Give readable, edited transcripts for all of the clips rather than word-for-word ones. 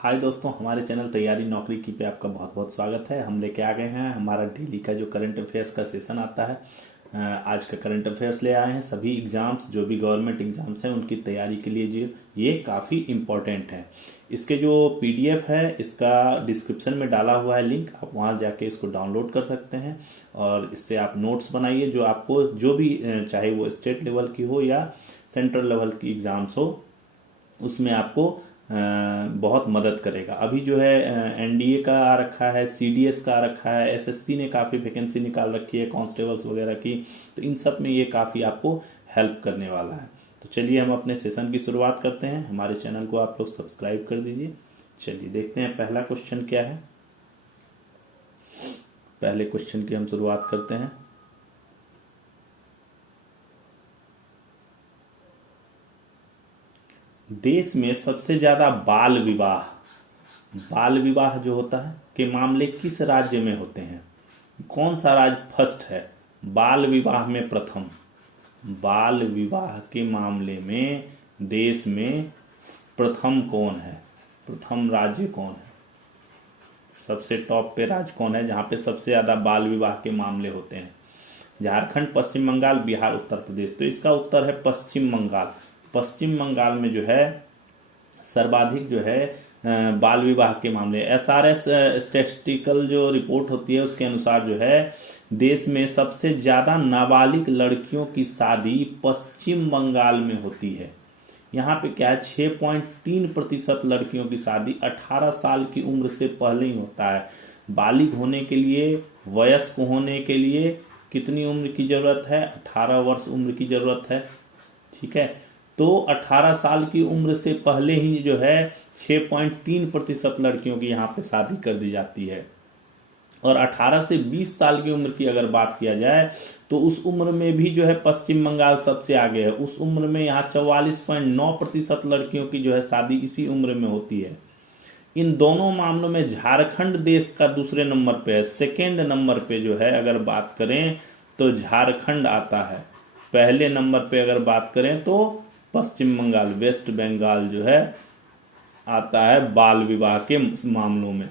हाय दोस्तों, हमारे चैनल तैयारी नौकरी की पे आपका बहुत बहुत स्वागत है। हम लेके आ गए हैं हमारा डेली का जो करंट अफेयर्स का सेशन आता है। आज का करंट अफेयर्स ले आए हैं। सभी एग्जाम्स जो भी गवर्नमेंट एग्जाम्स हैं उनकी तैयारी के लिए जो ये काफ़ी इम्पोर्टेंट है। इसके जो पीडीएफ है इसका डिस्क्रिप्शन में डाला हुआ है लिंक, आप वहाँ जाके इसको डाउनलोड कर सकते हैं और इससे आप नोट्स बनाइए जो आपको जो भी चाहे वो स्टेट लेवल की हो या सेंट्रल लेवल की एग्जाम्स हो उसमें आपको बहुत मदद करेगा। अभी जो है एनडीए का आ रखा है, सीडीएस का आ रखा है, एसएससी ने काफ़ी वैकेंसी निकाल रखी है कांस्टेबल्स वगैरह की, तो इन सब में ये काफ़ी आपको हेल्प करने वाला है। तो चलिए हम अपने सेशन की शुरुआत करते हैं। हमारे चैनल को आप लोग सब्सक्राइब कर दीजिए। चलिए देखते हैं पहला क्वेश्चन क्या है। पहले क्वेश्चन की हम शुरुआत करते हैं। देश में सबसे ज्यादा बाल विवाह जो होता है के मामले किस राज्य में होते हैं? कौन सा राज्य फर्स्ट है बाल विवाह में? प्रथम बाल विवाह के मामले में देश में प्रथम कौन है? प्रथम राज्य कौन है? सबसे टॉप पे राज्य कौन है जहां पे सबसे ज्यादा बाल विवाह के मामले होते हैं? झारखंड, पश्चिम बंगाल, बिहार, उत्तर प्रदेश। तो इसका उत्तर है पश्चिम बंगाल। पश्चिम बंगाल में जो है सर्वाधिक जो है बाल विवाह के मामले। एसआरएस स्टैटिस्टिकल जो रिपोर्ट होती है उसके अनुसार जो है देश में सबसे ज्यादा नाबालिग लड़कियों की शादी पश्चिम बंगाल में होती है। यहाँ पे क्या है, 6.3% लड़कियों की शादी 18 साल की उम्र से पहले ही होता है। बालिग होने के लिए, वयस्क होने के लिए कितनी उम्र की जरूरत है? 18 वर्ष उम्र की जरूरत है। ठीक है, तो 18 साल की उम्र से पहले ही जो है 6.3% लड़कियों की यहाँ पे शादी कर दी जाती है। और 18 से 20 साल की उम्र की अगर बात किया जाए तो उस उम्र में भी जो है पश्चिम बंगाल सबसे आगे है। उस उम्र में यहाँ 44.9% लड़कियों की जो है शादी इसी उम्र में होती है। इन दोनों मामलों में झारखंड देश का दूसरे नंबर पे है। सेकेंड नंबर पे जो है अगर बात करें तो झारखंड आता है। पहले नंबर पे अगर बात करें तो पश्चिम बंगाल, वेस्ट बंगाल जो है आता है बाल विवाह के मामलों में।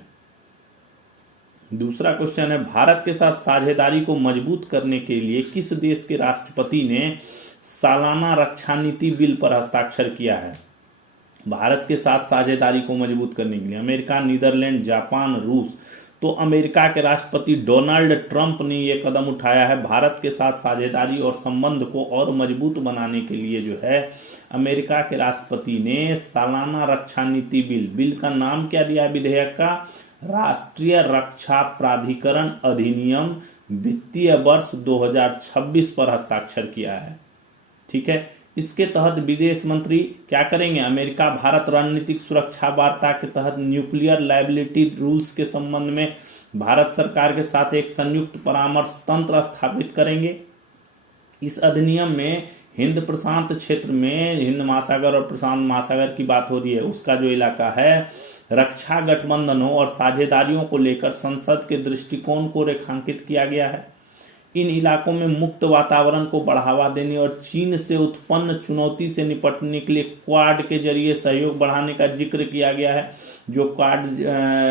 दूसरा क्वेश्चन है, भारत के साथ साझेदारी को मजबूत करने के लिए किस देश के राष्ट्रपति ने सालाना रक्षा नीति बिल पर हस्ताक्षर किया है? भारत के साथ साझेदारी को मजबूत करने के लिए अमेरिका, नीदरलैंड, जापान, रूस। तो अमेरिका के राष्ट्रपति डोनाल्ड ट्रंप ने यह कदम उठाया है। भारत के साथ साझेदारी और संबंध को और मजबूत बनाने के लिए जो है अमेरिका के राष्ट्रपति ने सालाना रक्षा नीति बिल का नाम क्या दिया है विधेयक का? राष्ट्रीय रक्षा प्राधिकरण अधिनियम वित्तीय वर्ष 2026 पर हस्ताक्षर किया है। ठीक है, इसके तहत विदेश मंत्री क्या करेंगे? अमेरिका भारत रणनीतिक सुरक्षा वार्ता के तहत न्यूक्लियर लायबिलिटी रूल्स के संबंध में भारत सरकार के साथ एक संयुक्त परामर्श तंत्र स्थापित करेंगे। इस अधिनियम में हिंद प्रशांत क्षेत्र में, हिंद महासागर और प्रशांत महासागर की बात हो रही है, उसका जो इलाका है रक्षा गठबंधनों और साझेदारियों को लेकर संसद के दृष्टिकोण को रेखांकित किया गया है। इन इलाकों में मुक्त वातावरण को बढ़ावा देने और चीन से उत्पन्न चुनौती से निपटने के लिए क्वाड के जरिए सहयोग बढ़ाने का जिक्र किया गया है। जो क्वाड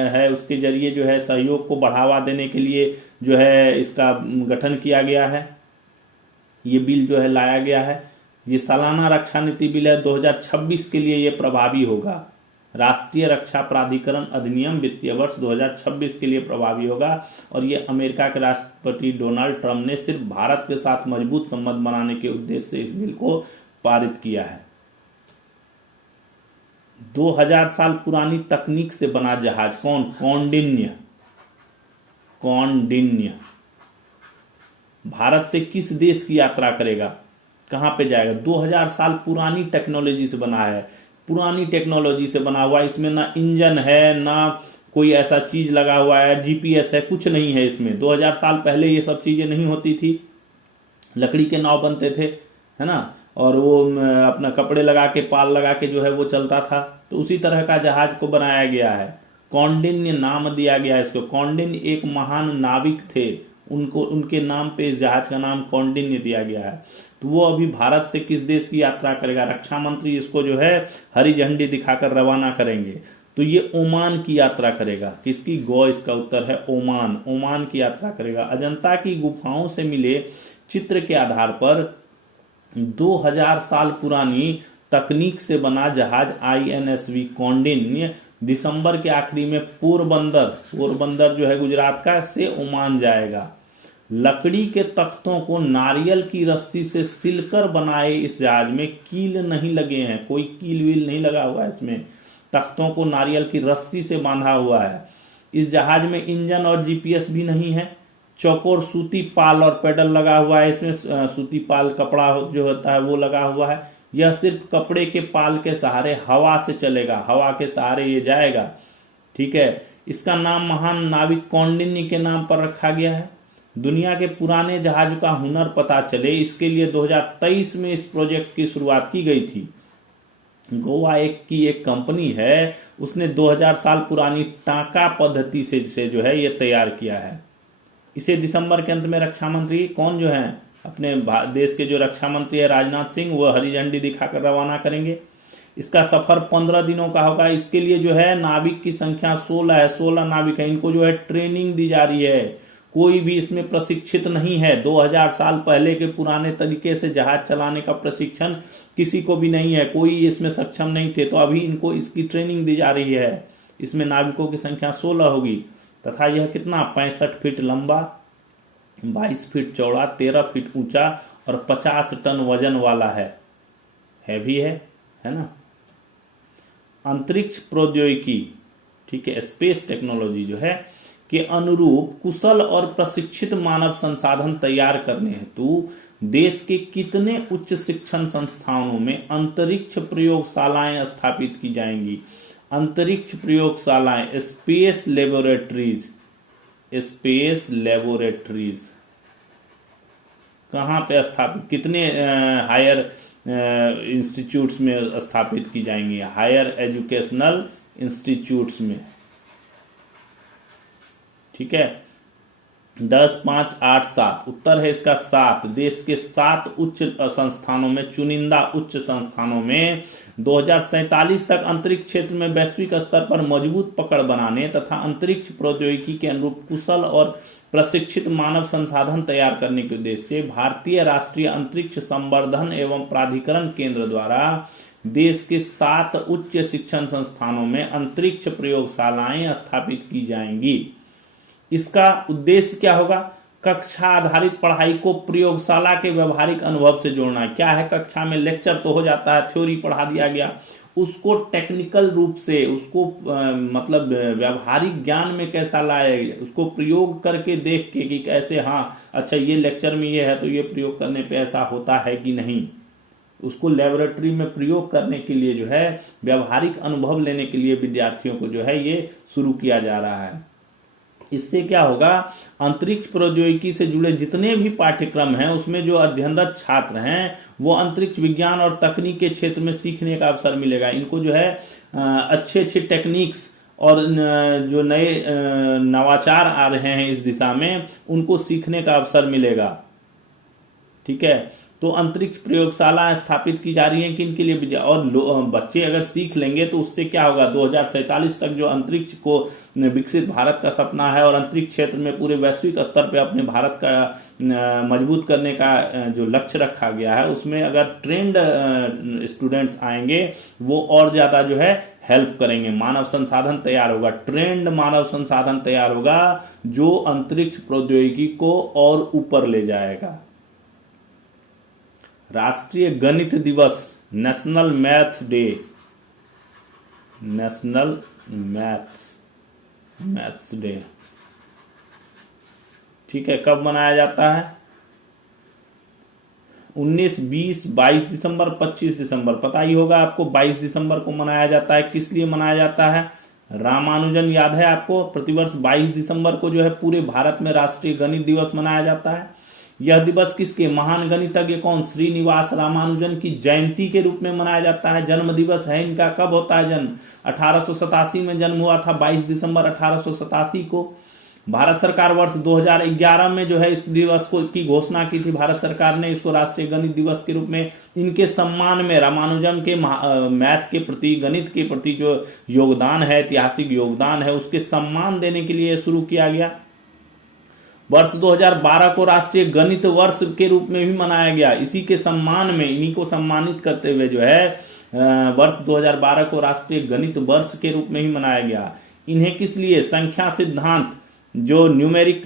है उसके जरिए जो है सहयोग को बढ़ावा देने के लिए जो है इसका गठन किया गया है। ये बिल जो है लाया गया है। ये सालाना रक्षा नीति बिल है, 2026 के लिए ये प्रभावी होगा। राष्ट्रीय रक्षा प्राधिकरण अधिनियम वित्तीय वर्ष 2026 के लिए प्रभावी होगा। और ये अमेरिका के राष्ट्रपति डोनाल्ड ट्रंप ने सिर्फ भारत के साथ मजबूत संबंध बनाने के उद्देश्य से इस बिल को पारित किया है। 2000 साल पुरानी तकनीक से बना जहाज कौन? कौंडिन्य भारत से किस देश की यात्रा करेगा? कहां पे जाएगा? 2000 साल पुरानी टेक्नोलॉजी से बना है। पुरानी टेक्नोलॉजी से बना हुआ, इसमें ना इंजन है ना कोई ऐसा चीज लगा हुआ है, जीपीएस है, कुछ नहीं है इसमें। 2000 साल पहले ये सब चीजें नहीं होती थी। लकड़ी के नाव बनते थे, है ना, और वो अपना कपड़े लगा के, पाल लगा के जो है वो चलता था। तो उसी तरह का जहाज को बनाया गया है। कौंडिन्य नाम दिया गया है इसको। कौंडिन्य एक महान नाविक थे, उनके नाम पे इस जहाज का नाम कौंडिन्य दिया गया है। तो वो अभी भारत से किस देश की यात्रा करेगा? रक्षा मंत्री इसको जो है हरी झंडी दिखाकर रवाना करेंगे। तो ये ओमान की यात्रा करेगा। किसकी? गौ इसका उत्तर है ओमान। ओमान की यात्रा करेगा। अजंता की गुफाओं से मिले चित्र के आधार पर 2000 साल पुरानी तकनीक से बना जहाज INSV कौंडिन्य दिसंबर के आखिरी में पोरबंदर जो है गुजरात का, से ओमान जाएगा। लकड़ी के तख्तों को नारियल की रस्सी से सिलकर बनाए इस जहाज में कील नहीं लगे हैं, कोई कील वील नहीं लगा हुआ है इसमें, तख्तों को नारियल की रस्सी से बांधा हुआ है। इस जहाज में इंजन और GPS भी नहीं है। चौकोर सूती पाल और पेडल लगा हुआ है इसमें, सूती पाल कपड़ा जो होता है वो लगा हुआ है। यह सिर्फ कपड़े के पाल के सहारे हवा से चलेगा, हवा के सहारे ये जाएगा। ठीक है। इसका नाम महान नाविक कौंडिन्य के नाम पर रखा गया है। दुनिया के पुराने जहाज का हुनर पता चले, इसके लिए 2023 में इस प्रोजेक्ट की शुरुआत की गई थी। गोवा की एक कंपनी है, उसने 2000 साल पुरानी टांका पद्धति से जो है ये तैयार किया है। इसे दिसंबर के अंत में रक्षा मंत्री कौन जो है अपने देश के जो रक्षा मंत्री है राजनाथ सिंह, वो हरी झंडी दिखाकर रवाना करेंगे। इसका सफर 15 दिनों का होगा। इसके लिए जो है नाविक की संख्या 16 है, 16 नाविक है। इनको जो है ट्रेनिंग दी जा रही है, कोई भी इसमें प्रशिक्षित नहीं है। 2000 साल पहले के पुराने तरीके से जहाज चलाने का प्रशिक्षण किसी को भी नहीं है, कोई इसमें सक्षम नहीं थे, तो अभी इनको इसकी ट्रेनिंग दी जा रही है। इसमें नाविकों की संख्या 16 होगी तथा यह कितना 65 फीट लंबा, 22 फीट चौड़ा, 13 फीट ऊंचा और 50 टन वजन वाला है। हैवी है ना। अंतरिक्ष प्रौद्योगिकी, ठीक है, स्पेस टेक्नोलॉजी जो है के अनुरूप कुशल और प्रशिक्षित मानव संसाधन तैयार करने हेतु देश के कितने उच्च शिक्षण संस्थानों में अंतरिक्ष प्रयोगशालाएं स्थापित की जाएंगी? अंतरिक्ष प्रयोगशालाएं, स्पेस लेबोरेटरीज कहां पे स्थापित, कितने हायर इंस्टीट्यूट्स में स्थापित की जाएंगी? हायर एजुकेशनल इंस्टीट्यूट्स में। ठीक है। 10, 5, 8, 7 उत्तर है इसका 7। देश के 7 उच्च संस्थानों में, चुनिंदा उच्च संस्थानों में 2047 तक अंतरिक्ष क्षेत्र में वैश्विक स्तर पर मजबूत पकड़ बनाने तथा अंतरिक्ष प्रौद्योगिकी के अनुरूप कुशल और प्रशिक्षित मानव संसाधन तैयार करने के उद्देश्य से भारतीय राष्ट्रीय अंतरिक्ष संवर्धन एवं प्राधिकरण केंद्र द्वारा देश के 7 उच्च शिक्षण संस्थानों में अंतरिक्ष प्रयोगशालाएं स्थापित की जाएंगी। इसका उद्देश्य क्या होगा? कक्षा आधारित पढ़ाई को प्रयोगशाला के व्यवहारिक अनुभव से जोड़ना। क्या है, कक्षा में लेक्चर तो हो जाता है, थ्योरी पढ़ा दिया गया, उसको टेक्निकल रूप से उसको मतलब व्यवहारिक ज्ञान में कैसा लाए, उसको प्रयोग करके देख के कि कैसे, हाँ अच्छा ये लेक्चर में ये है तो ये प्रयोग करने पे ऐसा होता है कि नहीं, उसको लेबोरेटरी में प्रयोग करने के लिए जो है व्यवहारिक अनुभव लेने के लिए विद्यार्थियों को जो है ये शुरू किया जा रहा है। इससे क्या होगा, अंतरिक्ष प्रौद्योगिकी से जुड़े जितने भी पाठ्यक्रम हैं उसमें जो अध्ययनरत छात्र हैं वो अंतरिक्ष विज्ञान और तकनीक के क्षेत्र में सीखने का अवसर मिलेगा। इनको जो है अच्छे अच्छे टेक्निक्स और जो नए नवाचार आ रहे हैं इस दिशा में उनको सीखने का अवसर मिलेगा। ठीक है। तो अंतरिक्ष प्रयोगशाला स्थापित की जा रही है किन के लिए? और बच्चे अगर सीख लेंगे तो उससे क्या होगा, 2047 तक जो अंतरिक्ष को विकसित भारत का सपना है और अंतरिक्ष क्षेत्र में पूरे वैश्विक स्तर पे अपने भारत का मजबूत करने का जो लक्ष्य रखा गया है, उसमें अगर ट्रेंड स्टूडेंट्स आएंगे वो और ज्यादा जो है हेल्प करेंगे। मानव संसाधन तैयार होगा, ट्रेंड मानव संसाधन तैयार होगा जो अंतरिक्ष प्रौद्योगिकी को और ऊपर ले जाएगा। राष्ट्रीय गणित दिवस, national math day, national maths day, ठीक है, कब मनाया जाता है? 19, 20, 22 दिसंबर, 25 दिसंबर, पता ही होगा आपको। 22 दिसंबर को मनाया जाता है। किस लिए मनाया जाता है? रामानुजन याद है आपको? प्रतिवर्ष 22 दिसंबर को जो है पूरे भारत में राष्ट्रीय गणित दिवस मनाया जाता है। यह दिवस किसके? महान गणितज्ञ कौन? श्रीनिवास रामानुजन की जयंती के रूप में मनाया जाता है। जन्म दिवस है इनका। कब होता है जन्म? 1887 में जन्म हुआ था, 22 दिसंबर 1887 को। भारत सरकार वर्ष 2011 में जो है इस दिवस को की घोषणा की थी भारत सरकार ने इसको राष्ट्रीय गणित दिवस के रूप में। इनके सम्मान में रामानुजन के मैथ के प्रति, गणित के प्रति जो योगदान है, ऐतिहासिक योगदान है, उसके सम्मान देने के लिए शुरू किया गया। वर्ष 2012 को राष्ट्रीय गणित वर्ष के रूप में भी मनाया गया। इसी के सम्मान में, इन्हीं को सम्मानित करते हुए जो है वर्ष 2012 को राष्ट्रीय गणित वर्ष के रूप में ही मनाया गया। इन्हें किस लिए? संख्या सिद्धांत, जो न्यूमेरिक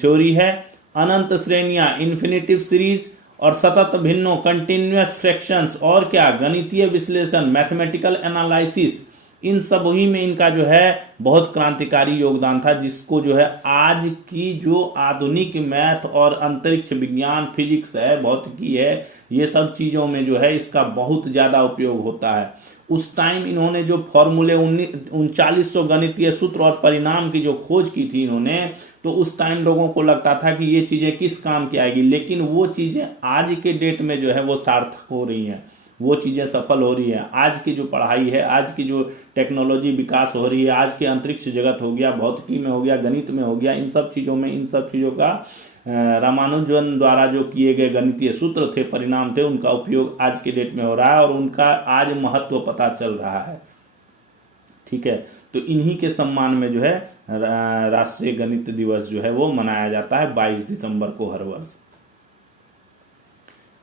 थ्योरी है, अनंत श्रेणियां, इन्फिनिटिव सीरीज, और सतत भिन्नों, कंटिन्यूअस फ्रैक्शंस, और क्या, गणितीय विश्लेषण, मैथमेटिकल एनालिसिस, इन सब ही में इनका जो है बहुत क्रांतिकारी योगदान था, जिसको जो है आज की जो आधुनिक मैथ और अंतरिक्ष विज्ञान, फिजिक्स है, भौतिकी है, ये सब चीजों में जो है इसका बहुत ज्यादा उपयोग होता है। उस टाइम इन्होंने जो फॉर्मूले 3900 गणितीय सूत्र और परिणाम की जो खोज की थी इन्होंने, तो उस टाइम लोगों को लगता था कि ये चीजें किस काम की आएगी, लेकिन वो चीजें आज के डेट में जो है वो सार्थक हो रही हैं, वो चीजें सफल हो रही है। आज की जो पढ़ाई है, आज की जो टेक्नोलॉजी विकास हो रही है, आज के अंतरिक्ष जगत हो गया, भौतिकी में हो गया, गणित में हो गया, इन सब चीजों में, इन सब चीजों का रामानुजन द्वारा जो किए गए गणितीय सूत्र थे, परिणाम थे, उनका उपयोग आज के डेट में हो रहा है और उनका आज महत्व पता चल रहा है। ठीक है, तो इन्हीं के सम्मान में जो है राष्ट्रीय गणित दिवस जो है वो मनाया जाता है 22 दिसंबर को हर वर्ष।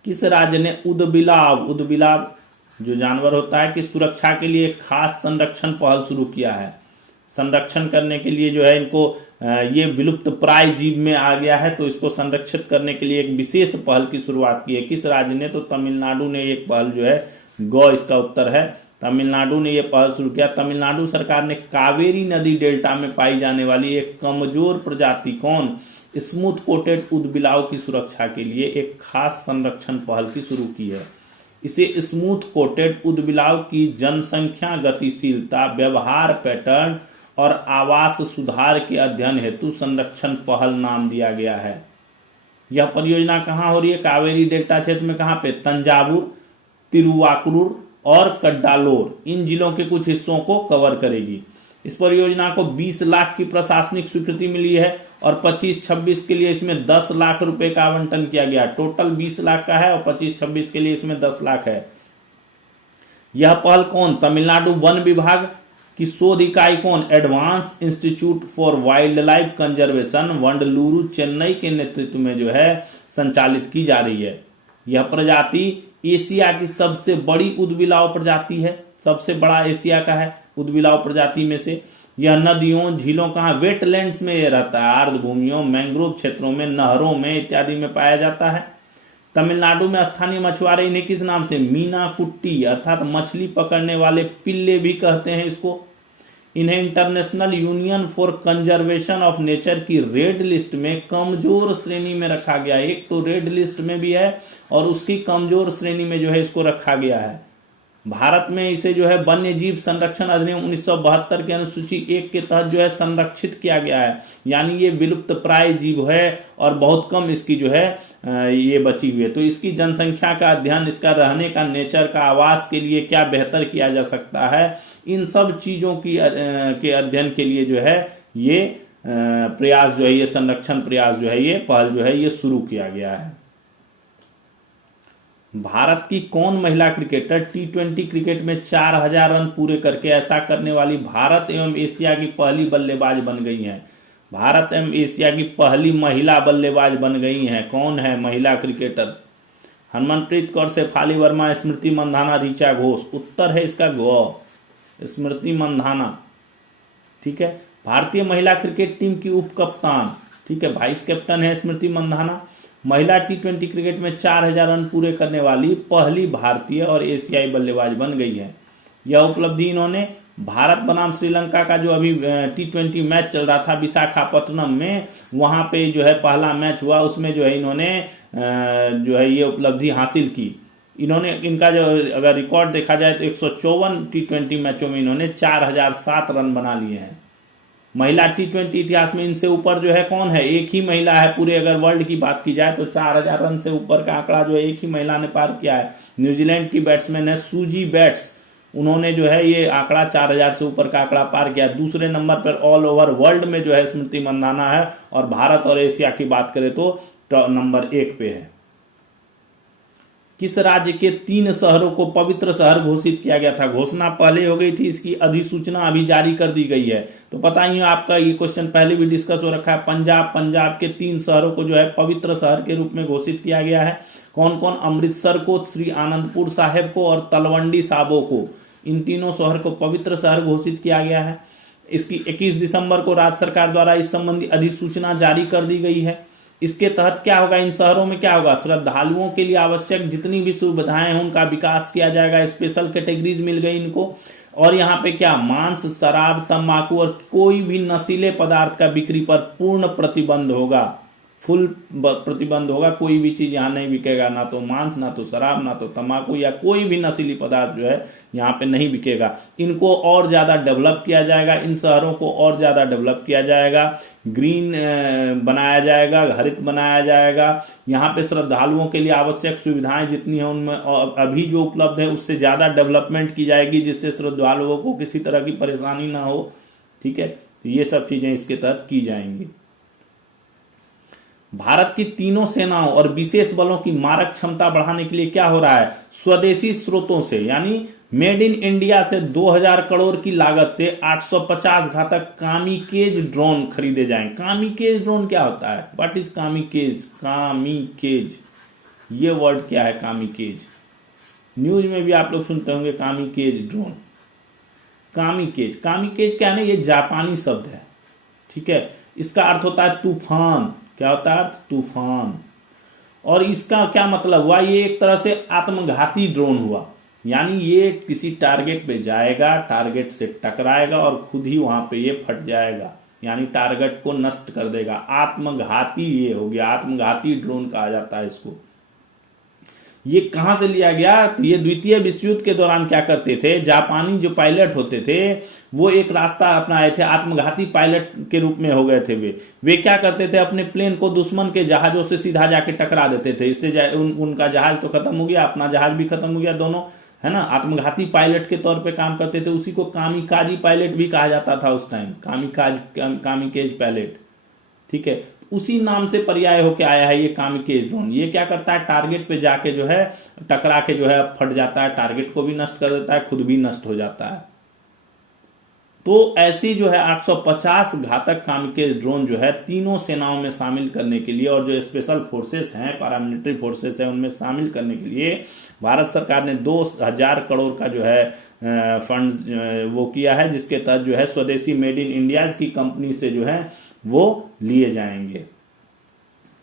किस राज्य ने उदबिलाव जो जानवर होता है, की सुरक्षा के लिए एक खास संरक्षण पहल शुरू किया है? संरक्षण करने के लिए जो है इनको, ये विलुप्त प्राय जीव में आ गया है, तो इसको संरक्षित करने के लिए एक विशेष पहल की शुरुआत की है। किस राज्य ने? तो तमिलनाडु ने एक पहल जो है, गौ इसका उत्तर है, तमिलनाडु ने यह पहल शुरू किया। तमिलनाडु सरकार ने कावेरी नदी डेल्टा में पाई जाने वाली एक कमजोर प्रजाति, कौन? स्मूथ कोटेड उदबिलाव की सुरक्षा के लिए एक खास संरक्षण पहल की शुरू की है। इसे स्मूथ कोटेड उदबिलाव की जनसंख्या गतिशीलता, व्यवहार पैटर्न और आवास सुधार के अध्ययन हेतु संरक्षण पहल नाम दिया गया है। यह परियोजना कहाँ हो रही है? कावेरी डेल्टा क्षेत्र में। कहाँ पे? तंजावुर, तिरुवाकुरुर और कड्डालोर, इन जिलों के कुछ हिस्सों को कवर करेगी। इस परियोजना को 20 लाख की प्रशासनिक स्वीकृति मिली है और 25-26 के लिए इसमें 10 लाख रुपए का आवंटन किया गया। टोटल 20 लाख का है और 25-26 के लिए इसमें 10 लाख है। यह पहल कौन? तमिलनाडु वन विभाग की शोध इकाई कौन? Advance institute for wildlife conservation, Vandalur, Chennai के नेतृत्व में जो है संचालित की जा रही है। यह प्रजाति एशिया की सबसे बड़ी उदबिलाव प्रजाति है, सबसे बड़ा एशिया का है उदबिलाव प्रजाति में से। यह नदियों, झीलों, कहाँ? वेटलैंड्स में यह रहता है, आर्द्र भूमियों, मैंग्रोव क्षेत्रों में, नहरों में इत्यादि में पाया जाता है। तमिलनाडु में स्थानीय मछुआरे इन्हें किस नाम से? मीना कुट्टी अर्थात मछली पकड़ने वाले पिल्ले भी कहते हैं इसको। इन्हें international union for conservation of nature की रेड लिस्ट में कमजोर श्रेणी में रखा गया है। एक तो रेड लिस्ट में भी है और उसकी कमजोर श्रेणी में जो है इसको रखा गया है। भारत में इसे जो है वन्य जीव संरक्षण अधिनियम 1972 के अनुसूची 1 के तहत जो है संरक्षित किया गया है, यानी ये विलुप्त प्राय जीव है और बहुत कम इसकी जो है ये बची हुई है। तो इसकी जनसंख्या का अध्ययन, इसका रहने का, नेचर का, आवास के लिए क्या बेहतर किया जा सकता है, इन सब चीजों की के अध्ययन के लिए जो है ये प्रयास जो है, ये संरक्षण प्रयास जो है, ये पहल जो है ये शुरू किया गया है। भारत की कौन महिला क्रिकेटर T20 क्रिकेट में 4000 रन पूरे करके ऐसा करने वाली भारत एवं एशिया की पहली बल्लेबाज बन गई हैं? भारत एवं एशिया की पहली महिला बल्लेबाज बन गई हैं। कौन है महिला क्रिकेटर? हरमनप्रीत कौर, शेफाली वर्मा, स्मृति मंधाना, ऋचा घोष। उत्तर है इसका गौ, स्मृति मंधाना। ठीक है, भारतीय महिला क्रिकेट टीम की उप कप्तान, ठीक है, वाइस कैप्टन है स्मृति मंधाना। महिला T20 क्रिकेट में 4000 रन पूरे करने वाली पहली भारतीय और एशियाई बल्लेबाज बन गई है। यह उपलब्धि इन्होंने भारत बनाम श्रीलंका का जो अभी T20 मैच चल रहा था विशाखापट्टनम में, वहां पे जो है पहला मैच हुआ, उसमें जो है इन्होंने जो है ये उपलब्धि हासिल की। इन्होंने, इनका जो अगर रिकॉर्ड देखा जाए तो 154 T20 मैचों में इन्होंने 4007 रन बना लिए हैं। महिला T20 इतिहास में इनसे ऊपर जो है कौन है? एक ही महिला है पूरे, अगर वर्ल्ड की बात की जाए तो 4000 रन से ऊपर का आंकड़ा जो है एक ही महिला ने पार किया है। न्यूजीलैंड की बैट्समैन है सूजी बैट्स, उन्होंने जो है ये आंकड़ा 4000 से ऊपर का आंकड़ा पार किया। दूसरे नंबर पर ऑल ओवर वर्ल्ड में जो है स्मृति मंदाना है, और भारत और एशिया की बात करें तो नंबर 1 पे है। किस राज्य के 3 शहरों को पवित्र शहर घोषित किया गया था? घोषणा पहले हो गई थी, इसकी अधिसूचना अभी जारी कर दी गई है। तो पता ही है आपका, ये क्वेश्चन पहले भी डिस्कस हो रखा है। पंजाब के 3 शहरों को जो है पवित्र शहर के रूप में घोषित किया गया है। कौन कौन? अमृतसर को, श्री आनंदपुर साहिब को और तलवंडी साबो को। इन तीनों शहर को पवित्र शहर घोषित किया गया है। इसकी 21 दिसंबर को राज्य सरकार द्वारा इस संबंधी अधिसूचना जारी कर दी गई है। इसके तहत क्या होगा? इन शहरों में क्या होगा? श्रद्धालुओं के लिए आवश्यक जितनी भी सुविधाएं हैं उनका विकास किया जाएगा। स्पेशल कैटेगरीज मिल गई इनको। और यहाँ पे क्या? मांस, शराब, तंबाकू और कोई भी नशीले पदार्थ का बिक्री पर पूर्ण प्रतिबंध होगा। फुल प्रतिबंध होगा। कोई भी चीज यहाँ नहीं बिकेगा, ना तो मांस, ना तो शराब, ना तो तंबाकू या कोई भी नशीली पदार्थ जो है यहाँ पे नहीं बिकेगा। इनको और ज्यादा डेवलप किया जाएगा, इन शहरों को और ज्यादा डेवलप किया जाएगा, ग्रीन बनाया जाएगा, हरित बनाया जाएगा। यहाँ पे श्रद्धालुओं के लिए आवश्यक सुविधाएं जितनी है उनमें अभी जो उपलब्ध है उससे ज्यादा डेवलपमेंट की जाएगी, जिससे श्रद्धालुओं को किसी तरह की परेशानी ना हो। ठीक है, तो ये सब चीजें इसके तहत की जाएंगी। भारत की तीनों सेनाओं और विशेष बलों की मारक क्षमता बढ़ाने के लिए क्या हो रहा है? स्वदेशी स्रोतों से यानी मेड इन इंडिया से 2000 करोड़ की लागत से 850 घातक कामिकेज ड्रोन खरीदे जाएं। कामिकेज ड्रोन क्या होता है? What is kamikaze? कामिकेज, ये वर्ड क्या है? कामिकेज न्यूज में भी आप लोग सुनते होंगे, कामिकेज ड्रोन। कामिकेज, कामिकेज क्या है ना? ये जापानी शब्द है। ठीक है, इसका अर्थ होता है तूफान। क्या होता है अर्थ? तूफान। और इसका क्या मतलब हुआ? ये एक तरह से आत्मघाती ड्रोन हुआ, यानी ये किसी टारगेट पे जाएगा, टारगेट से टकराएगा और खुद ही वहां पे ये फट जाएगा, यानी टारगेट को नष्ट कर देगा। आत्मघाती ये हो गया, आत्मघाती ड्रोन कहा जाता है इसको। ये कहां से लिया गया? तो ये द्वितीय विश्व युद्ध के दौरान क्या करते थे, जापानी जो पायलट होते थे वो एक रास्ता अपनाए थे, आत्मघाती पायलट के रूप में हो गए थे। वे क्या करते थे? अपने प्लेन को दुश्मन के जहाजों से सीधा जाके टकरा देते थे। इससे उनका जहाज तो खत्म हो गया, अपना जहाज भी खत्म हो गया, दोनों, है ना। आत्मघाती पायलट के तौर पे काम करते थे। उसी को कामिकाजी पायलट भी कहा जाता था उस टाइम, कामिकेज पायलट। ठीक है, उसी नाम से पर्याय होके आया है ये कामिकेज ड्रोन। ये क्या करता है? टारगेट पे जाके जो है टकरा के जो है फट जाता है, टारगेट को भी नष्ट कर देता है, खुद भी नष्ट हो जाता है। तो ऐसी जो है 850 घातक कामिकेज ड्रोन जो है तीनों सेनाओं में शामिल करने के लिए, और जो स्पेशल फोर्सेस हैं, पैरामिलिट्री फोर्सेस हैं, उनमें शामिल करने के लिए भारत सरकार ने 2000 करोड़ का जो है फंड वो किया है, जिसके तहत जो है स्वदेशी मेड इन इंडिया की कंपनी से जो है वो लिए जाएंगे।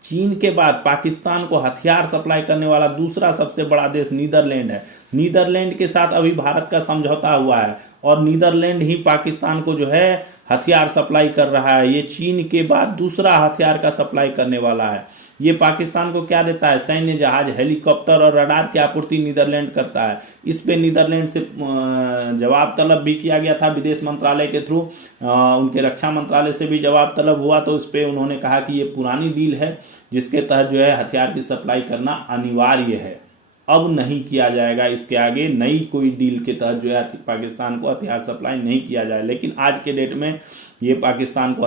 चीन के बाद पाकिस्तान को हथियार सप्लाई करने वाला दूसरा सबसे बड़ा देश नीदरलैंड है। नीदरलैंड के साथ अभी भारत का समझौता हुआ है और नीदरलैंड ही पाकिस्तान को जो है हथियार सप्लाई कर रहा है। ये चीन के बाद दूसरा हथियार का सप्लाई करने वाला है। ये पाकिस्तान को क्या देता है? सैन्य जहाज, हेलीकॉप्टर और रडार की आपूर्ति नीदरलैंड करता है। इस पे नीदरलैंड से जवाब तलब भी किया गया था विदेश मंत्रालय के थ्रू, उनके रक्षा मंत्रालय से भी जवाब तलब हुआ। तो इस पे उन्होंने कहा कि ये पुरानी डील है जिसके तहत जो है हथियार की सप्लाई करना अनिवार्य है, अब नहीं किया जाएगा। इसके आगे नई कोई डील के तहत जो है पाकिस्तान को हथियार सप्लाई नहीं किया जाए। लेकिन आज के डेट में ये पाकिस्तान को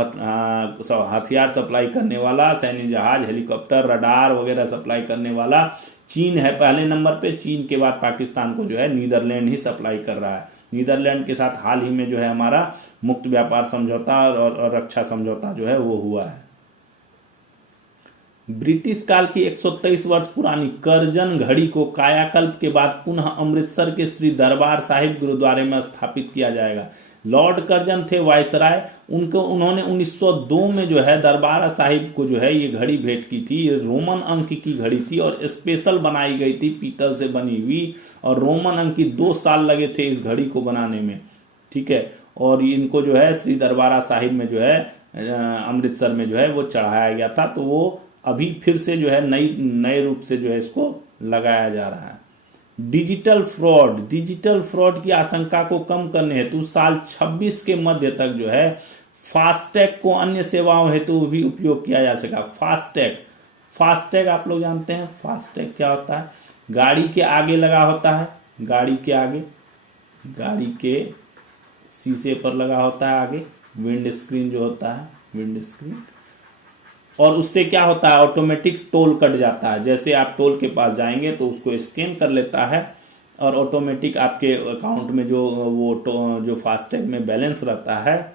हथियार सप्लाई करने वाला, सैन्य जहाज, हेलीकॉप्टर, रडार वगैरह सप्लाई करने वाला चीन है पहले नंबर पे। चीन के बाद पाकिस्तान को जो है नीदरलैंड ही सप्लाई कर रहा है। नीदरलैंड के साथ हाल ही में जो है हमारा मुक्त व्यापार समझौता और रक्षा समझौता जो है वो हुआ है। ब्रिटिश काल की 123 वर्ष पुरानी करजन घड़ी को कायाकल्प के बाद पुनः अमृतसर के श्री दरबार साहिब गुरुद्वारे में स्थापित किया जाएगा। लॉर्ड कर्जन थे वायसराय, उन्होंने 1902 में जो है दरबार साहिब को जो है ये घड़ी भेंट की थी। ये रोमन अंक की घड़ी थी और स्पेशल बनाई गई थी, पीतल से बनी हुई, और रोमन अंक की 2 साल लगे थे इस घड़ी को बनाने में। ठीक है, और इनको जो है श्री दरबार साहिब में जो है अमृतसर में जो है वो चढ़ाया गया था। तो वो अभी फिर से जो है नए रूप से जो है इसको लगाया जा रहा है। डिजिटल फ्रॉड की आशंका को कम करने हेतु साल 26 के मध्य तक जो है फास्टैग को अन्य सेवाओं हेतु भी उपयोग किया जा सका। फास्टैग आप लोग जानते हैं, फास्टैग क्या होता है? गाड़ी के आगे लगा होता है, गाड़ी के आगे गाड़ी के शीशे पर लगा होता है आगे, विंड स्क्रीन जो होता है, विंड स्क्रीन। और उससे क्या होता है, ऑटोमेटिक टोल कट जाता है। जैसे आप टोल के पास जाएंगे तो उसको स्कैन कर लेता है और ऑटोमेटिक आपके अकाउंट में जो फास्टैग में बैलेंस रहता है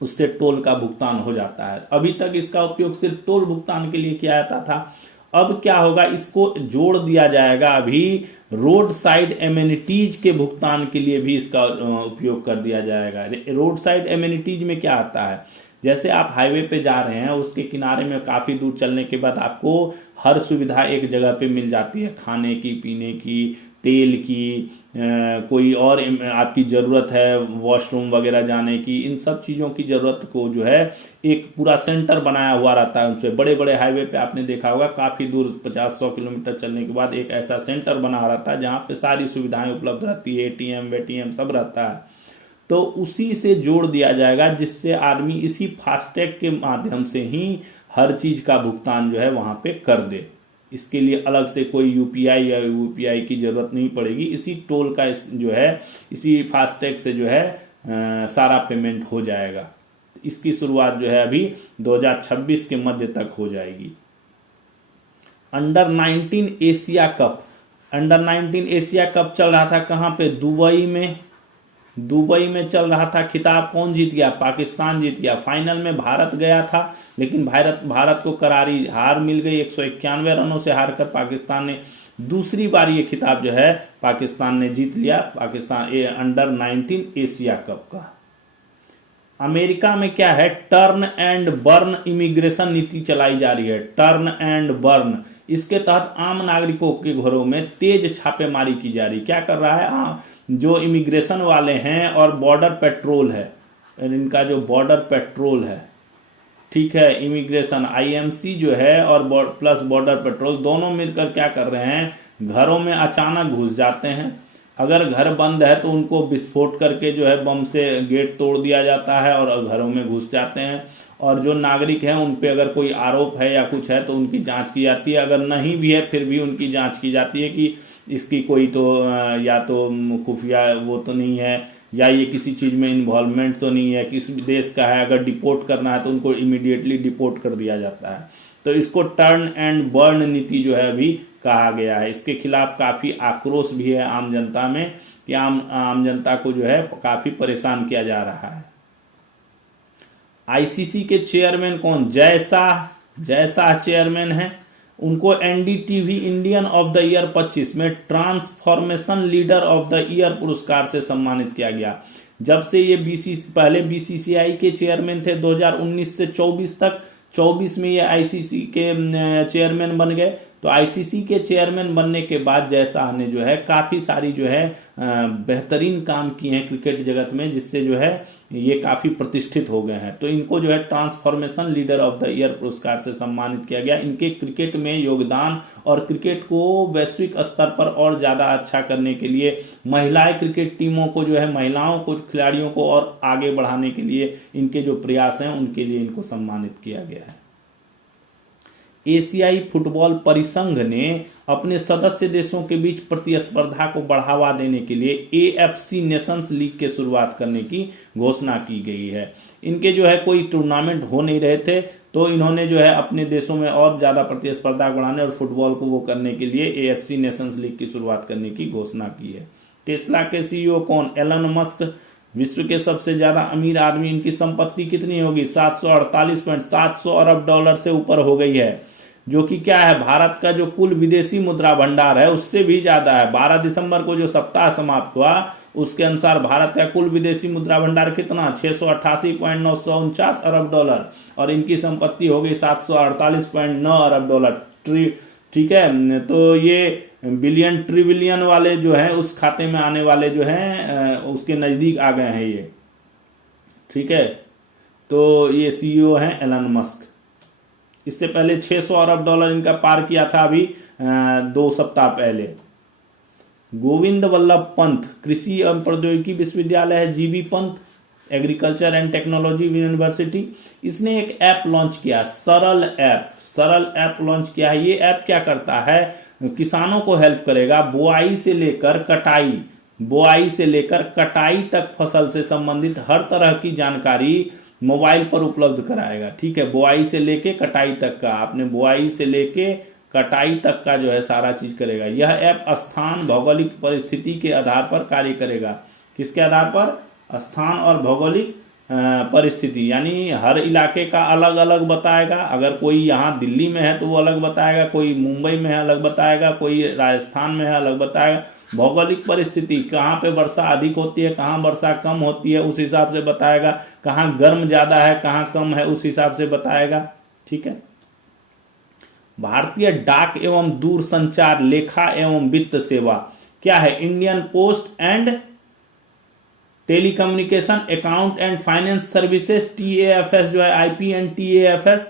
उससे टोल का भुगतान हो जाता है। अभी तक इसका उपयोग सिर्फ टोल भुगतान के लिए किया जाता था। अब क्या होगा, इसको जोड़ दिया जाएगा, अभी रोड साइड एमेनिटीज के भुगतान के लिए भी इसका उपयोग कर दिया जाएगा। रोड साइड एमेनिटीज में क्या आता है, जैसे आप हाईवे पे जा रहे हैं, उसके किनारे में काफी दूर चलने के बाद आपको हर सुविधा एक जगह पे मिल जाती है, खाने की, पीने की, तेल की, कोई और आपकी जरूरत है, वॉशरूम वगैरह जाने की, इन सब चीजों की जरूरत को जो है एक पूरा सेंटर बनाया हुआ रहता है। उसपे बड़े बड़े हाईवे पे आपने देखा होगा, काफी दूर 50-100 किलोमीटर चलने के बाद एक ऐसा सेंटर बना रहता है जहां पे सारी सुविधाएं उपलब्ध रहती है, एटीएम वेटीएम सब रहता है। तो उसी से जोड़ दिया जाएगा, जिससे आदमी इसी फास्टैग के माध्यम से ही हर चीज का भुगतान जो है वहां पे कर दे। इसके लिए अलग से कोई यूपीआई या यूपीआई की जरूरत नहीं पड़ेगी। इसी टोल का जो है, इसी फास्टैग से जो है सारा पेमेंट हो जाएगा। इसकी शुरुआत जो है अभी 2026 के मध्य तक हो जाएगी। Under 19 Asia cup, under 19 Asia cup चल रहा था कहां पे, दुबई में चल रहा था। खिताब कौन जीत गया, पाकिस्तान जीत गया। फाइनल में भारत गया था, लेकिन भारत को करारी हार मिल गई, 191 रनों से हारकर पाकिस्तान ने दूसरी बार ये खिताब जो है पाकिस्तान ने जीत लिया, पाकिस्तान अंडर 19 एशिया कप का। अमेरिका में क्या है, टर्न एंड बर्न इमिग्रेशन नीति चलाई जा रही है, टर्न एंड बर्न। इसके तहत आम नागरिकों के घरों में तेज छापेमारी की जा रही। क्या कर रहा है, जो इमिग्रेशन वाले हैं और बॉर्डर पेट्रोल है, इनका जो बॉर्डर पेट्रोल है, ठीक है, इमिग्रेशन आईएमसी जो है और प्लस बॉर्डर पेट्रोल दोनों मिलकर क्या कर रहे हैं, घरों में अचानक घुस जाते हैं। अगर घर बंद है तो उनको विस्फोट करके जो है बम से गेट तोड़ दिया जाता है और घरों में घुस जाते हैं। और जो नागरिक हैं उन पे अगर कोई आरोप है या कुछ है तो उनकी जांच की जाती है। अगर नहीं भी है फिर भी उनकी जांच की जाती है कि इसकी कोई तो या तो खुफिया वो तो नहीं है, या ये किसी चीज में इन्वॉल्वमेंट तो नहीं है, किस देश का है। अगर डिपोर्ट करना है तो उनको इमीडिएटली डिपोर्ट कर दिया जाता है। तो इसको टर्न एंड बर्न नीति जो है अभी कहा गया है। इसके खिलाफ काफी आक्रोश भी है आम जनता में, कि आम जनता को जो है काफी परेशान किया जा रहा है। आईसीसी के चेयरमैन कौन, जय शाह चेयरमैन है। उनको NDTV Indian of the year 25 में transformation leader of the year पुरस्कार से सम्मानित किया गया। जब से ये पहले बीसीसीआई के चेयरमैन थे 2019 से 24 तक, 24 में ये आईसीसी के चेयरमैन बन गए। तो आईसीसी के चेयरमैन बनने के बाद जय शाह ने जो है काफी सारी जो है बेहतरीन काम किए हैं क्रिकेट जगत में, जिससे जो है ये काफी प्रतिष्ठित हो गए हैं। तो इनको जो है transformation leader of the year पुरस्कार से सम्मानित किया गया। इनके क्रिकेट में योगदान और क्रिकेट को वैश्विक स्तर पर और ज्यादा अच्छा करने के लिए, महिलाएं क्रिकेट टीमों को जो है, महिलाओं को, खिलाड़ियों को और आगे बढ़ाने के लिए इनके जो प्रयास हैं उनके लिए इनको सम्मानित किया गया है। एशियाई फुटबॉल परिसंघ ने अपने सदस्य देशों के बीच प्रतिस्पर्धा को बढ़ावा देने के लिए एएफसी नेशंस लीग के शुरुआत करने की घोषणा की गई है। इनके जो है कोई टूर्नामेंट हो नहीं रहे थे, तो इन्होंने जो है अपने देशों में और ज्यादा प्रतिस्पर्धा बढ़ाने और फुटबॉल को वो करने के लिए एएफसी नेशंस लीग की शुरुआत करने की घोषणा की है। टेस्ला के सीईओ कौन, एलन मस्क, विश्व के सबसे ज्यादा अमीर आदमी। इनकी संपत्ति कितनी होगी, 748.700 अरब डॉलर से ऊपर हो गई है, जो कि क्या है, भारत का जो कुल विदेशी मुद्रा भंडार है उससे भी ज्यादा है। 12 दिसंबर को जो सप्ताह समाप्त हुआ उसके अनुसार भारत का कुल विदेशी मुद्रा भंडार कितना, 688.949 अरब डॉलर, और इनकी संपत्ति हो गई 748.9 अरब डॉलर। ठीक है, तो ये बिलियन ट्रिलियन वाले जो है उस खाते में आने वाले जो है उसके नजदीक आ गए हैं ये। ठीक है, तो ये सीईओ है एलन मस्क। इससे पहले 600 अरब डॉलर इनका पार किया था अभी 2 सप्ताह पहले। गोविंद वल्लभ पंत, कृषि एवं प्रौद्योगिकी विश्वविद्यालय है, GB Pant agriculture and technology university, इसने एक ऐप लॉन्च किया, सरल ऐप लॉन्च किया है। ये ऐप क्या करता है, किसानों को हेल्प करेगा बुआई से लेकर कटाई बुआई से लेकर कटाई तक फसल से संबंधित हर तरह की जानकारी मोबाइल पर उपलब्ध कराएगा। ठीक है, बुआई से लेके कटाई तक का, आपने बुआई से लेके कटाई तक का जो है सारा चीज करेगा। यह ऐप स्थान भौगोलिक परिस्थिति के आधार पर कार्य करेगा। किसके आधार पर? स्थान और भौगोलिक परिस्थिति, यानी हर इलाके का अलग अलग बताएगा। अगर कोई यहाँ दिल्ली में है तो वो अलग बताएगा, कोई मुंबई में है अलग बताएगा, कोई राजस्थान में है अलग बताएगा। भौगोलिक परिस्थिति, कहाँ पे वर्षा अधिक होती है, कहाँ वर्षा कम होती है, उस हिसाब से बताएगा। कहाँ गर्म ज्यादा है, कहाँ कम है, उस हिसाब से बताएगा। ठीक है। भारतीय डाक एवं दूरसंचार लेखा एवं वित्त सेवा क्या है? Indian post and telecommunication account and finance services, TAFS जो है, IP एंड TAFS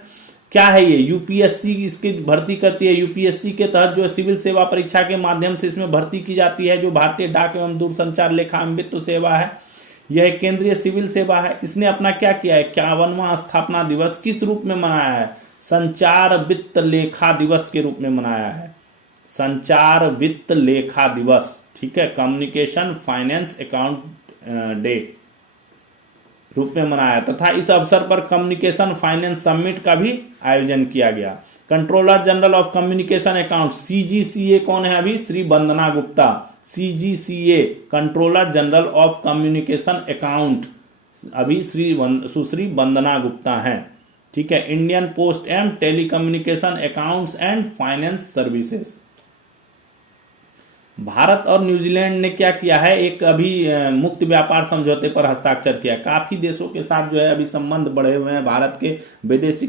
क्या है ये? यूपीएससी इसकी भर्ती करती है। यूपीएससी के तहत जो सिविल सेवा परीक्षा के माध्यम से इसमें भर्ती की जाती है, जो भारतीय डाक एवं दूरसंचार लेखा एवं वित्त सेवा है। यह एक केंद्रीय सिविल सेवा है। इसने अपना क्या किया है? 51वां स्थापना दिवस किस रूप में मनाया है? संचार वित्त लेखा दिवस के रूप में मनाया है। संचार वित्त लेखा दिवस, ठीक है, कम्युनिकेशन फाइनेंस अकाउंट डे रूप में मनाया, तथा इस अवसर पर कम्युनिकेशन फाइनेंस समिट का भी आयोजन किया गया। Controller general of communication account CGCA कौन है? अभी Shri Vandana Gupta. CGCA controller general of communication account अभी सुश्री वंदना गुप्ता है। ठीक है। Indian post and telecommunication accounts and finance services. Bharat और न्यूजीलैंड ने क्या किया है? एक अभी मुक्त व्यापार समझौते पर हस्ताक्षर किया। काफी देशों के साथ जो है अभी संबंध बढ़े हुए हैं। भारत के विदेश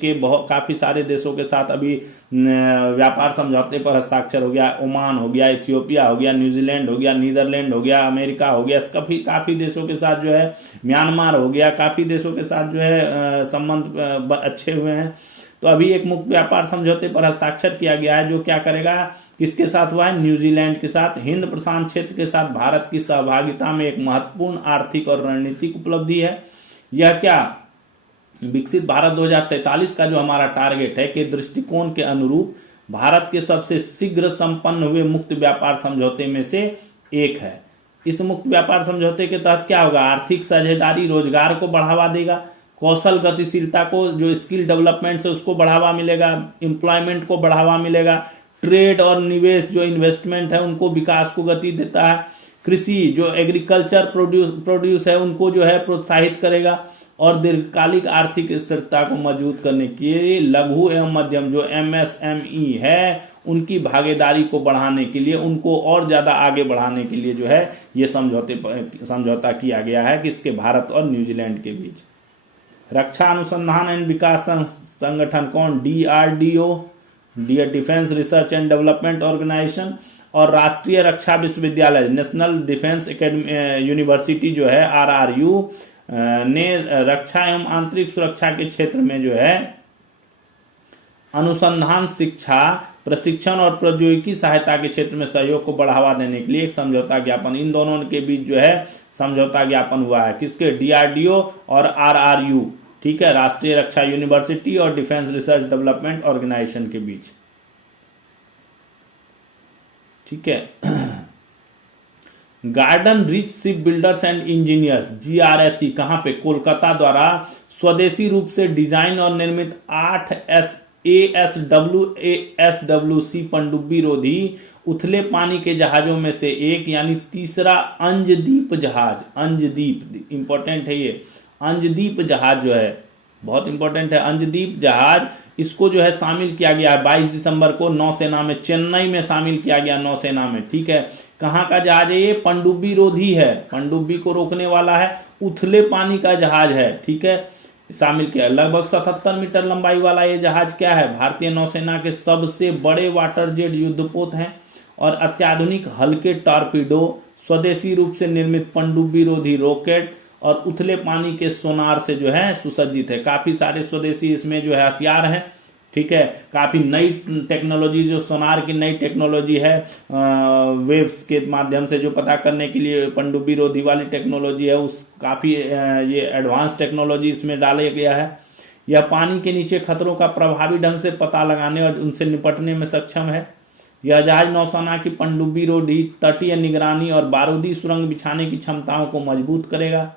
के बहुत काफी सारे देशों के साथ अभी व्यापार समझौते पर हस्ताक्षर हो गया। ओमान हो गया, इथियोपिया हो गया, न्यूजीलैंड हो गया, नीदरलैंड हो गया, अमेरिका हो गया, काफी देशों के साथ जो है, म्यांमार हो गया, काफी देशों के साथ जो है संबंध अच्छे हुए हैं। तो अभी एक मुक्त व्यापार समझौते पर हस्ताक्षर किया गया है, जो क्या करेगा? किसके साथ हुआ है? न्यूजीलैंड के साथ। हिंद प्रशांत क्षेत्र के साथ भारत की सहभागिता में एक महत्वपूर्ण आर्थिक और रणनीतिक उपलब्धि है। यह क्या? विकसित भारत 2047 का जो हमारा टारगेट है के दृष्टिकोण के अनुरूप भारत के सबसे शीघ्र संपन्न हुए मुक्त व्यापार समझौते में से एक है। इस मुक्त व्यापार समझौते के तहत क्या होगा? आर्थिक साझेदारी रोजगार को बढ़ावा देगा, कौशल गतिशीलता को, जो स्किल डेवलपमेंट है उसको बढ़ावा मिलेगा, एम्प्लॉयमेंट को बढ़ावा मिलेगा, ट्रेड और निवेश जो इन्वेस्टमेंट है उनको विकास को गति देता है, कृषि जो एग्रीकल्चर प्रोड्यूस है उनको जो है प्रोत्साहित करेगा, और दीर्घकालिक आर्थिक स्थिरता को मजबूत करने के लिए लघु एवं मध्यम जो MSME है उनकी भागीदारी को बढ़ाने के लिए, उनको और ज्यादा आगे बढ़ाने के लिए जो है ये समझौता किया गया है किसके? भारत और न्यूजीलैंड के बीच। रक्षा अनुसंधान एंड विकास संगठन कौन? DRDO, defence research and development organisation, और राष्ट्रीय रक्षा विश्वविद्यालय नेशनल डिफेंस यूनिवर्सिटी जो है RRU ने रक्षा एवं आंतरिक सुरक्षा के क्षेत्र में जो है अनुसंधान, शिक्षा, प्रशिक्षण और प्रौद्योगिकी सहायता के क्षेत्र में सहयोग को बढ़ावा देने के लिए एक समझौता ज्ञापन, इन दोनों के बीच जो है समझौता ज्ञापन हुआ है। किसके? DRDO और RRU, ठीक है, राष्ट्रीय रक्षा यूनिवर्सिटी और डिफेंस रिसर्च डेवलपमेंट ऑर्गेनाइजेशन के बीच। ठीक है। Garden rich ship builders and engineers GRSE कहां पे? कोलकाता द्वारा स्वदेशी रूप से डिजाइन और निर्मित 8 ASWC पनडुब्बी रोधी उथले पानी के जहाजों में से एक, यानी तीसरा अंजदीप जहाज, अंजदीप इंपॉर्टेंट है ये, अंजदीप जहाज जो है बहुत इंपॉर्टेंट है, अंजदीप जहाज, इसको जो है शामिल किया गया है 22 दिसंबर को नौसेना में, चेन्नई में शामिल किया गया नौसेना में। ठीक है। कहां का जहाज है ये? पनडुब्बी रोधी है, पनडुब्बी को रोकने वाला है, उथले पानी का जहाज है। ठीक है, शामिल किया। लगभग 77 मीटर लंबाई वाला ये जहाज क्या है? भारतीय नौसेना के सबसे बड़े वाटर जेट युद्धपोत हैं और अत्याधुनिक हल्के टॉर्पीडो, स्वदेशी रूप से निर्मित पनडुब्बी रोधी रॉकेट और उथले पानी के सोनार से जो है सुसज्जित है। काफी सारे स्वदेशी इसमें जो है हथियार हैं। ठीक है। काफी नई टेक्नोलॉजी, जो सोनार की नई टेक्नोलॉजी है, वेव्स के माध्यम से जो पता करने के लिए पनडुब्बी रोधी वाली टेक्नोलॉजी है, उस काफी ये एडवांस टेक्नोलॉजी इसमें डाला गया है। यह पानी के नीचे खतरों का प्रभावी ढंग से पता लगाने और उनसे निपटने में सक्षम है। यह जहाज नौसेना की पनडुब्बी रोधी, तटीय निगरानी और बारूदी सुरंग बिछाने की क्षमताओं को मजबूत करेगा।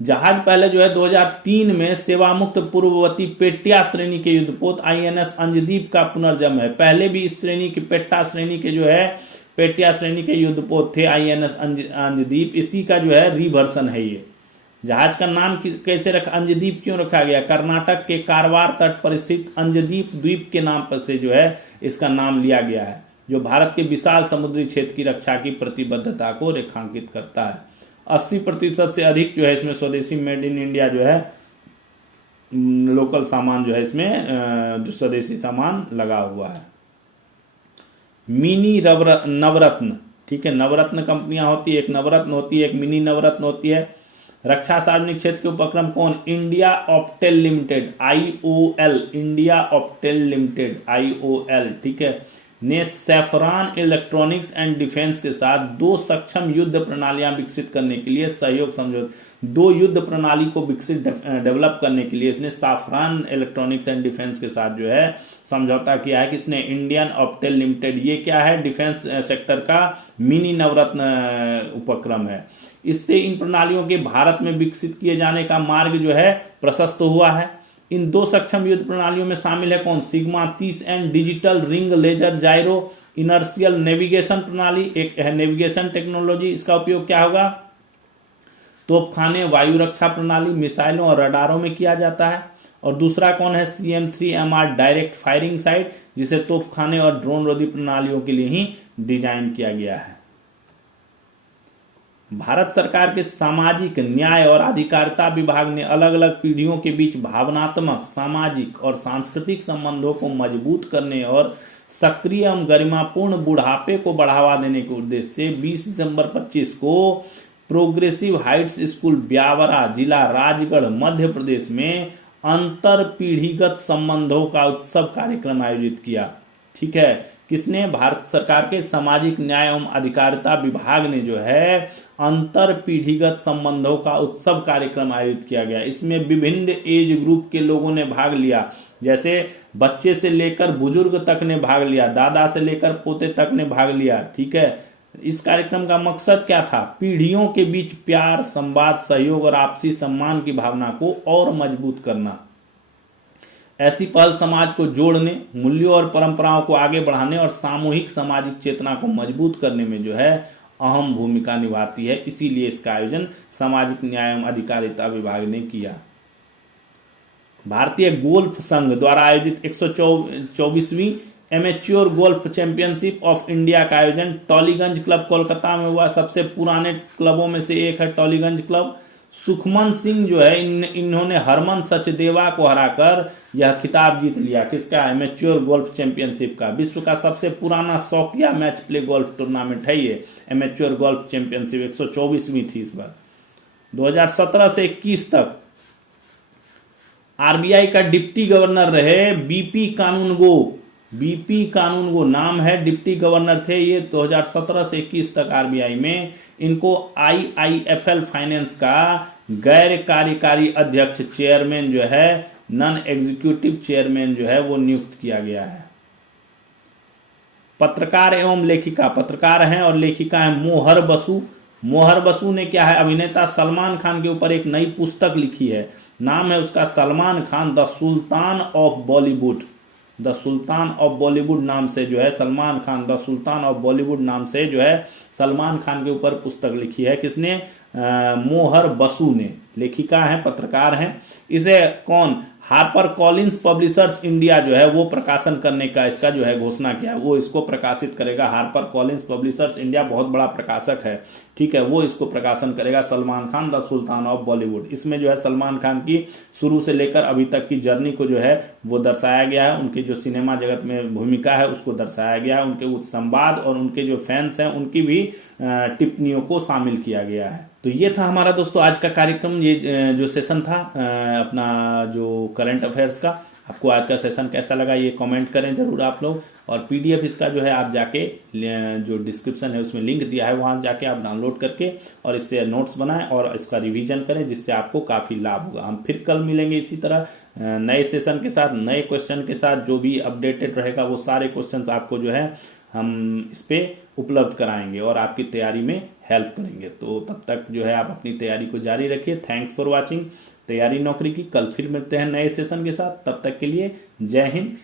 जहाज पहले जो है 2003 में सेवामुक्त पूर्ववर्ती पेट्या श्रेणी के युद्धपोत आईएनएस अंजदीप का पुनर्जन्म है। पहले भी इस श्रेणी के पेट्टा श्रेणी के जो है पेट्या श्रेणी के युद्धपोत थे आईएनएस अंजदीप, इसी का जो है रिवर्सन है ये। जहाज का नाम कैसे रखा, अंजदीप क्यों रखा गया? कर्नाटक के कारवार तट पर स्थित अंजदीप द्वीप के नाम पर से जो है इसका नाम लिया गया है, जो भारत के विशाल समुद्री क्षेत्र की रक्षा की प्रतिबद्धता को रेखांकित करता है। 80% से अधिक जो है इसमें स्वदेशी मेड इन इंडिया जो है लोकल सामान जो है इसमें जो स्वदेशी सामान लगा हुआ है। मिनी नवरत्न, ठीक है, नवरत्न कंपनियां होती है, एक नवरत्न होती है, एक मिनी नवरत्न होती है। रक्षा सार्वजनिक क्षेत्र के उपक्रम कौन? India Optel limited IOL, India Optel limited IOL, ठीक है, ने सैफरान इलेक्ट्रॉनिक्स एंड डिफेंस के साथ 2 सक्षम युद्ध प्रणालियां विकसित करने के लिए सहयोग समझौता, 2 युद्ध प्रणाली को विकसित डेवलप करने के लिए इसने सैफरान इलेक्ट्रॉनिक्स एंड डिफेंस के साथ जो है समझौता किया है। किसने? Indian Optel limited. ये क्या है? डिफेंस सेक्टर का मिनी नवरत्न उपक्रम है। इससे इन प्रणालियों के भारत में विकसित किए जाने का मार्ग जो है प्रशस्त हुआ है। इन 2 सक्षम युद्ध प्रणालियों में शामिल है कौन? Sigma 30N digital ring laser gyro inertial navigation प्रणाली, एक है नेविगेशन टेक्नोलॉजी, इसका उपयोग क्या होगा? तोपखाने, वायु रक्षा प्रणाली, मिसाइलों और रडारों में किया जाता है। और दूसरा कौन है? CM3MR डायरेक्ट फायरिंग साइट, जिसे तोपखाने और ड्रोन रोधी प्रणालियों के लिए ही डिजाइन किया गया है। भारत सरकार के सामाजिक न्याय और अधिकारिता विभाग ने अलग अलग पीढ़ियों के बीच भावनात्मक, सामाजिक और सांस्कृतिक संबंधों को मजबूत करने और सक्रिय एवं गरिमापूर्ण बुढ़ापे को बढ़ावा देने के उद्देश्य से 20 दिसंबर 25 को प्रोग्रेसिव हाइट्स स्कूल ब्यावरा, जिला राजगढ़, मध्य प्रदेश में अंतर पीढ़ीगत संबंधों का उत्सव कार्यक्रम आयोजित किया। ठीक है, किसने? भारत सरकार के सामाजिक न्याय एवं अधिकारिता विभाग ने जो है अंतर पीढ़ीगत संबंधों का उत्सव कार्यक्रम आयोजित किया गया। इसमें विभिन्न एज ग्रुप के लोगों ने भाग लिया, जैसे बच्चे से लेकर बुजुर्ग तक ने भाग लिया, दादा से लेकर पोते तक ने भाग लिया। ठीक है, इस कार्यक्रम का मकसद क्या था? पीढ़ियों के बीच प्यार, संवाद, सहयोग और आपसी सम्मान की भावना को और मजबूत करना। ऐसी पहल समाज को जोड़ने, मूल्यों और परंपराओं को आगे बढ़ाने और सामूहिक सामाजिक चेतना को मजबूत करने में जो है अहम भूमिका निभाती है। इसीलिए इसका आयोजन सामाजिक न्याय एवं अधिकारिता विभाग ने किया। भारतीय गोल्फ संघ द्वारा आयोजित 124वीं amateur golf championship of India का आयोजन टॉलीगंज क्लब कोलकाता में हुआ। सबसे पुराने क्लबों में से एक है टॉलीगंज क्लब। सुखमन सिंह जो है इन्होंने हरमन सचदेवा को हराकर यह खिताब जीत लिया। किसका? एमेच्योर गोल्फ चैंपियनशिप का। विश्व का सबसे पुराना शौकिया मैच प्ले गोल्फ टूर्नामेंट है ये एमेच्योर गोल्फ चैंपियनशिप। 124वीं थी इस बार। 2017 से 21 तक आरबीआई का डिप्टी गवर्नर रहे बीपी कानूनगो। बीपी कानूनगो नाम है, डिप्टी गवर्नर थे ये 2017 से 21 तक आरबीआई में। इनको IIFL फाइनेंस का गैर कार्यकारी अध्यक्ष, चेयरमैन जो है, नॉन एग्जीक्यूटिव चेयरमैन जो है वो नियुक्त किया गया है। पत्रकार एवं लेखिका, पत्रकार हैं और लेखिका हैं मोहर बसु। मोहर बसु ने क्या है? अभिनेता सलमान खान के ऊपर एक नई पुस्तक लिखी है। नाम है उसका Salman Khan the sultan of Bollywood. The sultan of Bollywood नाम से जो है Salman Khan, the sultan of Bollywood नाम से जो है सलमान खान के ऊपर पुस्तक लिखी है। किसने? मोहर बसु ने। लेखिका हैं, पत्रकार हैं। इसे कौन? हार्पर कॉलिंस पब्लिशर्स इंडिया जो है वो प्रकाशन करने का इसका जो है घोषणा किया। वो इसको प्रकाशित करेगा। हार्पर कॉलिंस पब्लिशर्स इंडिया बहुत बड़ा प्रकाशक है, ठीक है, वो इसको प्रकाशन करेगा। Salman Khan the sultan of Bollywood. इसमें जो है सलमान खान की शुरू से लेकर अभी तक की जर्नी को जो है वो दर्शाया गया है। उनकी जो सिनेमा जगत में भूमिका है उसको दर्शाया गया है। उनके उस संवाद और उनके जो फैंस हैं उनकी भी टिप्पणियों को शामिल किया गया है। तो ये था हमारा दोस्तों आज का कार्यक्रम। ये जो सेशन था अपना जो करंट अफेयर्स का। आपको आज का सेशन कैसा लगा ये कमेंट करें जरूर आप लोग। और पीडीएफ इसका जो है आप जाके जो डिस्क्रिप्शन है उसमें लिंक दिया है वहां जाके आप डाउनलोड करके और इससे नोट्स बनाएं और इसका रिवीजन करें, जिससे आपको काफी लाभ होगा। हम फिर कल मिलेंगे इसी तरह नए सेशन के साथ, नए क्वेश्चन के साथ जो भी अपडेटेड रहेगा वो सारे क्वेश्चंस आपको जो है हम इस पे उपलब्ध कराएंगे और आपकी तैयारी में हेल्प करेंगे। तो तब तक जो है आप अपनी तैयारी को जारी रखिए। थैंक्स फॉर वाचिंग तैयारी नौकरी की। कल फिर मिलते हैं नए सेशन के साथ, तब तक के लिए जय हिंद